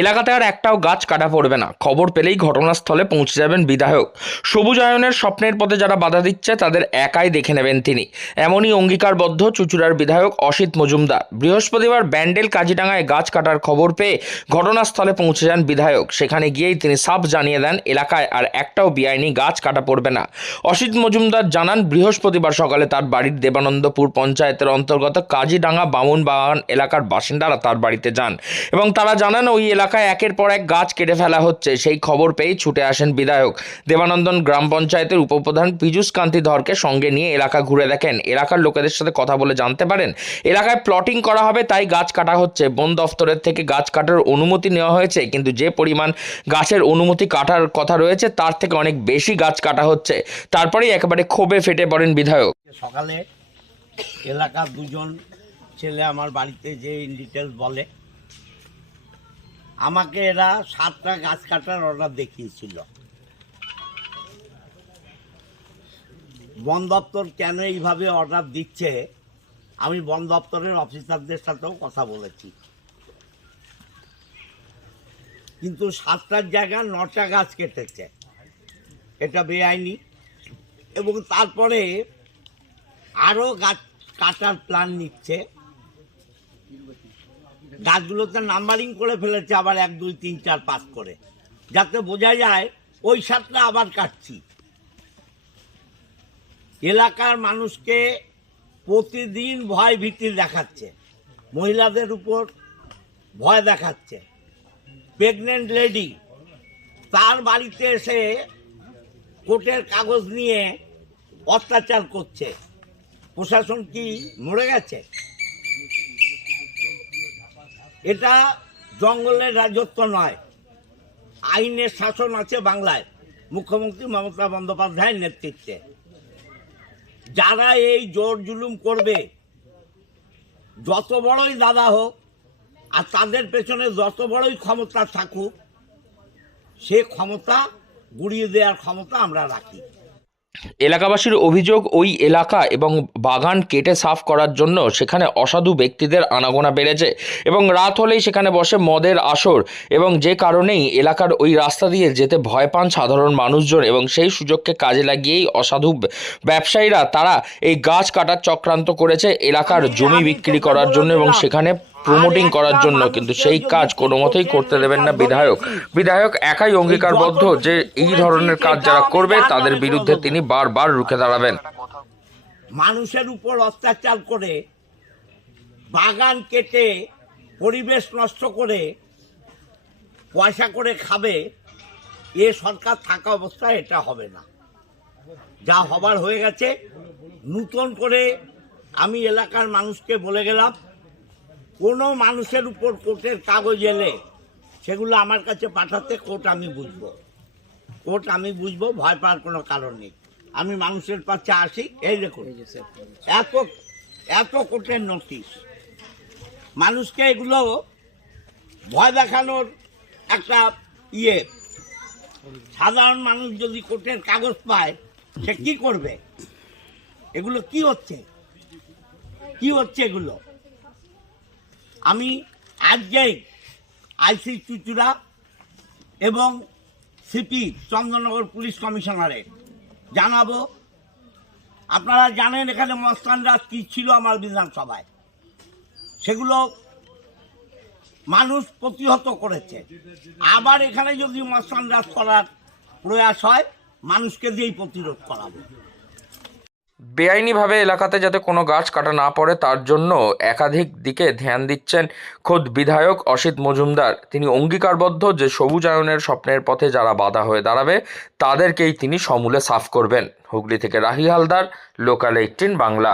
এলাকাতে আর একটাও গাছ কাটা পড়বে না। খবর পেলেই ঘটনাস্থলে পৌঁছে যাবেন বিধায়ক। সবুজায়নের স্বপ্নের পথে যারা বাধা দিচ্ছে তাদের একাই দেখে নেবেন তিনি। এমনই অঙ্গীকারবদ্ধ চুঁচুড়ার বিধায়ক অসিত মজুমদার। বৃহস্পতিবার ব্যান্ডেল কাজিডাঙ্গায় গাছ কাটার খবর পেয়ে ঘটনাস্থলে পৌঁছে যান বিধায়ক। সেখানে গিয়েই তিনি সাফ জানিয়ে দেন এলাকায় আর একটাও বেআইনি গাছ কাটা পড়বে না। অসিত মজুমদার জানান, বৃহস্পতিবার সকালে তার বাড়ির দেবানন্দপুর পঞ্চায়েতের অন্তর্গত কাজিডাঙ্গা বামুন বাগান এলাকার বাসিন্দারা তার বাড়িতে যান এবং তারা জানান ওই এলাকায় একের পর এক গাছ কেটে ফেলা হচ্ছে। সেই খবর পেয়ে ছুটে আসেন বিধায়ক। দেবানন্দন গ্রাম পঞ্চায়েতের উপপ্রধান পীযূষ কান্তি ধরকে সঙ্গে নিয়ে এলাকা ঘুরে দেখেন। এলাকার লোকেদের সাথে কথা বলে জানতে পারেন এলাকায় প্লটিং করা হবে, তাই গাছ কাটা হচ্ছে। বন দফতরের থেকে গাছ কাটার অনুমতি নেওয়া হয়েছে, কিন্তু যে পরিমাণ গাছের অনুমতি কাটার কথা রয়েছে তার থেকে অনেক বেশি গাছ কাটা হচ্ছে। তারপরেই একেবারে ক্ষোভে ফেটে পড়েন বিধায়ক। সকালে এলাকার দুজন ছেলে আমার বাড়িতে যে ইন ডিটেলস বলে, আমাকে এরা 7টা গাছ কাটার অর্ডার দেখিয়েছিল। বন দপ্তর কেন এইভাবে অর্ডার দিচ্ছে, আমি বন দপ্তরের অফিসারদের সাথেও কথা বলেছি, কিন্তু 7টার জায়গায় 9টা গাছ কেটেছে, এটা বেআইনি। এবং তারপরে আরও গাছ কাটার প্ল্যান নিচ্ছে। গাছগুলোতে নাম্বারিং করে ফেলেছে, আবার 1 2 3 4 5 করে, যাতে বোঝা যায় ওই 7টা আবার কাটছি। এলাকার মানুষকে প্রতিদিন ভয় ভীতি দেখাচ্ছে, মহিলাদের উপর ভয় দেখাচ্ছে। প্রেগনেন্ট লেডি তার বাড়িতে এসে কোর্টের কাগজ নিয়ে অত্যাচার করছে। প্রশাসন কি মরে গেছে? এটা জঙ্গলের রাজত্ব নয়, আইনের শাসন আছে বাংলায় মুখ্যমন্ত্রী মমতা বন্দ্যোপাধ্যায়ের নেতৃত্বে। যারা এই জোর জুলুম করবে, যত বড়ই দাদা হোক আর তাদের পেছনে যত বড়ই ক্ষমতা থাকুক, সে ক্ষমতা গুড়িয়ে দেওয়ার ক্ষমতা আমরা রাখি। এলাকাবাসীর অভিযোগ, ওই এলাকা এবং বাগান কেটে সাফ করার জন্য সেখানে অসাধু ব্যক্তিদের আনাগোনা বেড়েছে এবং রাত হলেই সেখানে বসে মদের আসর, এবং যে কারণেই এলাকার ওই রাস্তা দিয়ে যেতে ভয় পান সাধারণ মানুষজন। এবং সেই সুযোগকে কাজে লাগিয়েই অসাধু ব্যবসায়ীরা তারা এই গাছ কাটার চক্রান্ত করেছে এলাকার জমি বিক্রি করার জন্য এবং সেখানে প্রমোটিং করার জন্য। কিন্তু সেই কাজ কোনো মতেই করতে দেবেন না বিধায়ক। বিধায়ক একাই অঙ্গীকারবদ্ধ যে এই ধরনের কাজ যারা করবে তাদের বিরুদ্ধে তিনি বারবার রুখে দাঁড়াবেন। মানুষের উপর অত্যাচার করে, বাগান কেটে, পরিবেশ নষ্ট করে পয়সা করে খাবে, এ সরকার থাকা অবস্থায় এটা হবে না। যা হবার হয়ে গেছে। নতুন করে আমি এলাকার মানুষকে বলে গেলাম, কোনো মানুষের উপর কোর্টের কাগজ এলে সেগুলো আমার কাছে পাঠাতে, কোর্ট আমি বুঝবো, ভয় পাওয়ার কোনো কারণ নেই। আমি মানুষের পাশে আসি। এই দেখুন, এত কোর্টের নোটিশ, মানুষকে এগুলো ভয় দেখানোর একটা সাধারণ মানুষ যদি কোর্টের কাগজ পায় সে কি করবে? এগুলো কি হচ্ছে এগুলো? আমি আজকেই আইসি চুঁচুড়া এবং সিপি চন্দননগর পুলিশ কমিশনারে জানাবো। আপনারা জানেন এখানে মস্তান রাজ কি ছিল আমার বিধানসভায়, সেগুলো মানুষ প্রতিহত করেছে। আবার এখানে যদি মস্তান রাজ করার প্রয়াস হয়, মানুষকে দিয়েই প্রতিরোধ করাবো। বেআইনিভাবে এলাকাতে যাতে কোনো গাছ কাটা না পড়ে তার জন্য একাধিক দিকে ধ্যান দিচ্ছেন খোদ বিধায়ক অসিত মজুমদার। তিনি অঙ্গীকারবদ্ধ যে সবুজায়নের স্বপ্নের পথে যারা বাধা হয়ে দাঁড়াবে তাদেরকেই তিনি সমূলে সাফ করবেন। হুগলি থেকে রাহি হালদার, লোকাল 18 বাংলা।